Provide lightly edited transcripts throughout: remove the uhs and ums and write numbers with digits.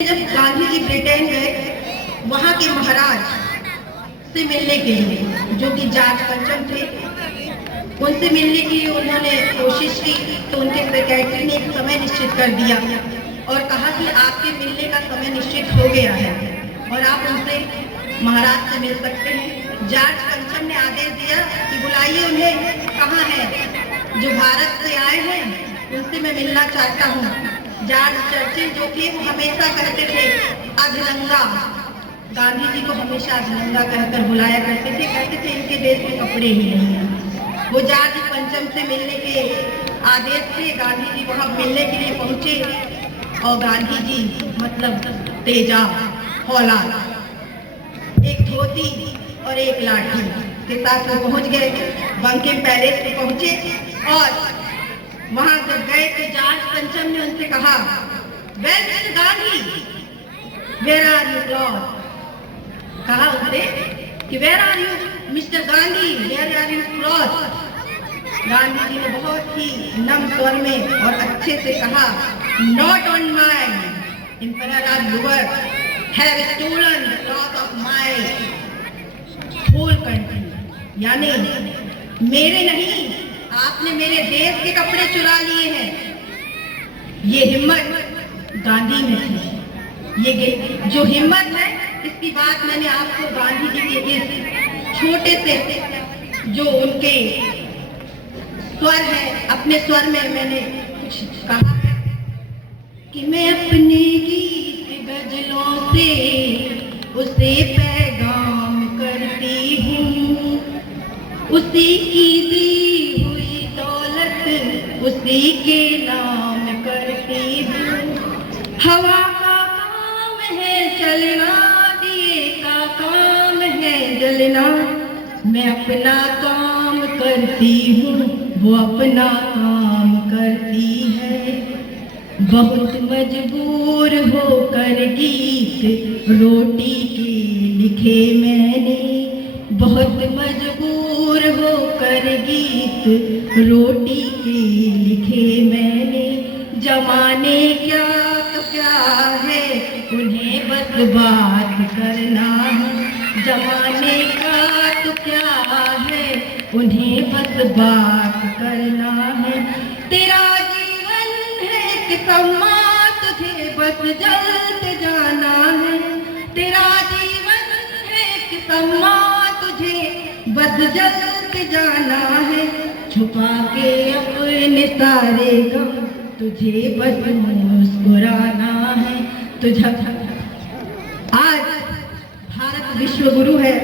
जब गांधी जी ब्रिटेन गए वहाँ के महाराज से मिलने के लिए, जो कि जॉर्ज पंचम थे, उनसे मिलने की उन्होंने कोशिश की तो उनके सेक्रेटरी ने एक समय निश्चित कर दिया और कहा कि आपके मिलने का समय निश्चित हो गया है और आप उनसे महाराज से मिल सकते हैं। जॉर्ज पंचम ने आदेश दिया कि बुलाइए उन्हें, कहाँ है, जो भारत से आए हैं उनसे मैं मिलना चाहता हूँ। जॉर्ज चर्चिल जो थे वो हमेशा कहते थे अधरंगा, गांधी जी को हमेशा अधरंगा कहकर बुलाया करते थे इनके देश में कपड़े ही नहीं है। वो जॉर्ज पंचम से मिलने के आदेश से गांधी जी वहाँ मिलने के लिए पहुंचे और गांधी जी मतलब तेजा औलाद, एक धोती और एक लाठी के साथ वो पहुंच गए, बंकिम पैलेस पे पहुंचे और वहां जब गए तो जॉर्ज पंचम ने उनसे कहा, well mister Gandhi, where are you lord, कहा उनसे कि where are you mister Gandhi, where are you lord. Gandhi ji ने बहुत ही नम स्वर में और अच्छे से कहा, not on my emperor are your have stolen the cloth of my whole country, यानी मेरे नहीं, आपने मेरे देश के कपड़े चुरा लिए हैं। ये हिम्मत गांधी में थी। ये जो हिम्मत है इसकी बात मैंने आपको गांधी जी के इस छोटे से जो उनके स्वर है, अपने स्वर में मैंने कुछ कहा है कि मैं अपने गीत गजलों से उसे पैगाम करती हूँ, उसी की दी हुई दौलत उसी के नाम करती हूँ। हवा का काम है चलना, दिए का काम है जलना, मैं अपना काम करती हूँ, वो अपना काम करती है। बहुत मजबूर होकर गीत रोटी के लिखे मैंने, बहुत मजबूर होकर गीत रोटी के लिखे मैंने। जमाने क्या तो क्या है, उन्हें बस बात करना है, जमाने का तो क्या है, उन्हें बस बात करना है। तेरा जीवन है कि सम्मा, तुझे बस जल्द जाना है, तेरा जीवन है कि सम्मा, बस जल्द जाना है। छुपा के अपने सारे गम तुझे बस मुस्कुराना है। तुझे आज भारत विश्व गुरु है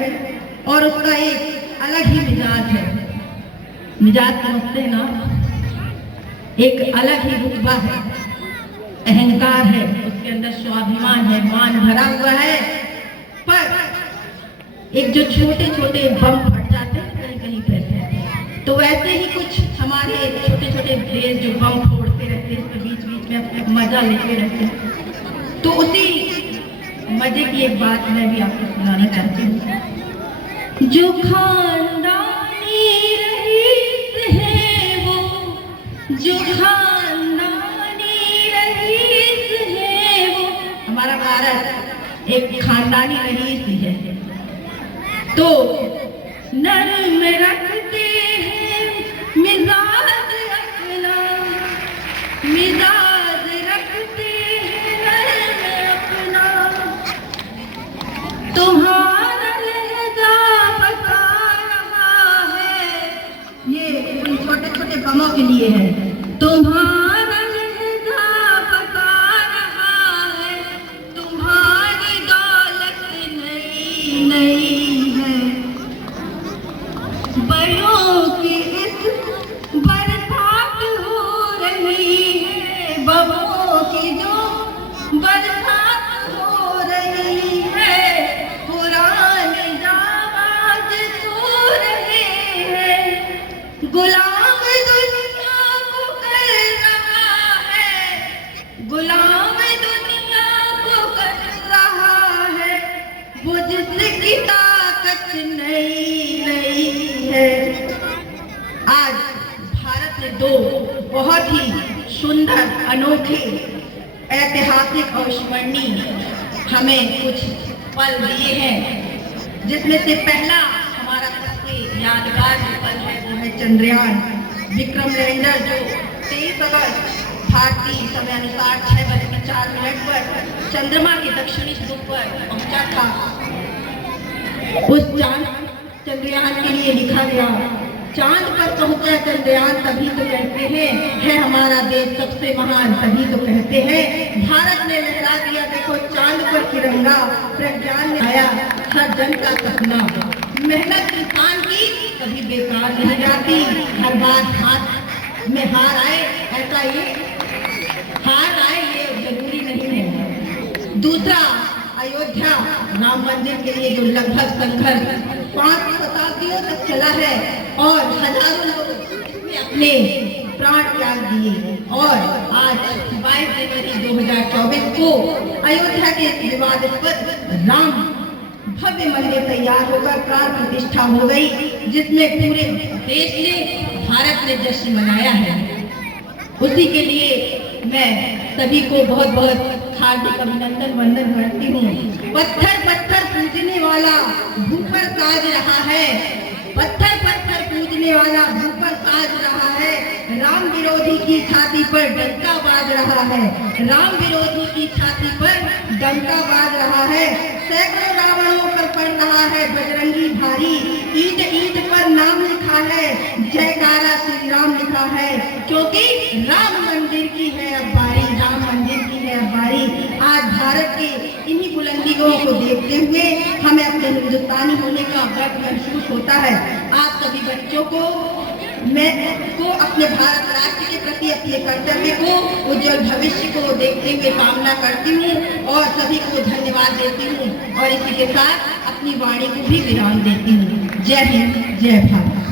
और उसका एक अलग ही मिजाज है, मिजाज समझते ना, एक अलग ही रुतबा है, अहंकार है, उसके अंदर स्वाभिमान है, मान भरा हुआ है। पर एक जो छोटे छोटे बम फट जाते हैं कहीं कहीं पे, तो वैसे ही कुछ हमारे छोटे छोटे देश जो बम फोड़ते रहते हैं, बीच बीच में अपना मजा लेते रहते हैं। तो उसी मजे की एक बात मैं भी आपको सुनाना चाहती हूँ। जो खानदानी रईस है वो, जो खानदानी रईस है वो, हमारा भारत एक खानदानी रईस है, तो नरम रखते हैं मिजाज अपना, मिजाज रखते हैं नरम अपना। तुम्हारा लहजा बता रहा है, ये उन छोटे छोटे बमों के लिए है, तुम्हारा लहजा बता रहा है, तुम्हारी दौलत नई नई, बड़ों की इस बरसात हो रही है, बबों की जो बरसात हो रही है, पुराने जाबाज सो रहे हैं, गुलाम दुनिया को कर रहा है, गुलाम दुनिया को कर रहा है, वो जिसकी ताकत नहीं है। आज भारत ने दो बहुत ही सुंदर, अनोखे, ऐतिहासिक और स्मरणीय हमें कुछ पल दिए हैं, जिसमें से पहला हमारा सबसे यादगार जो पल है वो है चंद्रयान विक्रम लैंडर, जो 23 अगस्त भारतीय समय अनुसार 6:04 पर चंद्रमा के दक्षिणी ध्रुव पर पहुंचा था। उस चंद्रयान के लिए लिखा गया, चांद पर पहुंचा चंद्रयान तभी तो कहते हैं है हमारा देश सबसे महान, तभी तो कहते हैं भारत ने लहरा दिया देखो चांद पर तिरंगा, प्रज्ञान में आया हर जन का सपना। मेहनत इंसान की कभी बेकार नहीं जाती, हर बार हाथ में हार आए ऐसा ये हार आए ये जरूरी नहीं है। दूसरा, अयोध्या राम मंदिर के लिए जो लगभग संघर्ष 5 शताब्दियों तक चला है और हजारों लोग इसमें अपने प्राण त्याग दिए, और आज 22 जनवरी 2024 को अयोध्या के विवादास्पद राम भव्य मंदिर तैयार होकर प्राण प्रतिष्ठा हो गई, जिसमें पूरे देश ने भारत ने जश्न मनाया है। उसी के लिए मैं सभी को बहुत बहुत हार्दिक अभिनंदन वंदन करती हूँ। पत्थर पत्थर पूजने वाला भूपर साज रहा है, पत्थर पत्थर पूजने वाला भूपर साज रहा है, राम विरोधी की छाती पर डंका बाज रहा है, राम विरोधी की छाती पर डंका बाज रहा है, सैकड़ों रावणों पर पड़ रहा है बजरंगी भारी, ईंट ईंट पर नाम लिखा है, जयकारा श्री राम लिखा है, क्योंकि राम मंदिर की है अब बारी, राम मंदिर की है अब बारी। आज भारत के इन्हीं बुलंदियों को देखते हुए हमें अपने हिंदुस्तानी होने का गर्व महसूस होता है। आप सभी बच्चों को अपने भारत राष्ट्र के प्रति अपने कर्तव्य को, उज्जवल भविष्य को देखते हुए कामना करती हूँ और सभी को धन्यवाद देती हूँ, और इसी के साथ अपनी वाणी को भी विराम देती हूँ। जय हिंद, जय भारत।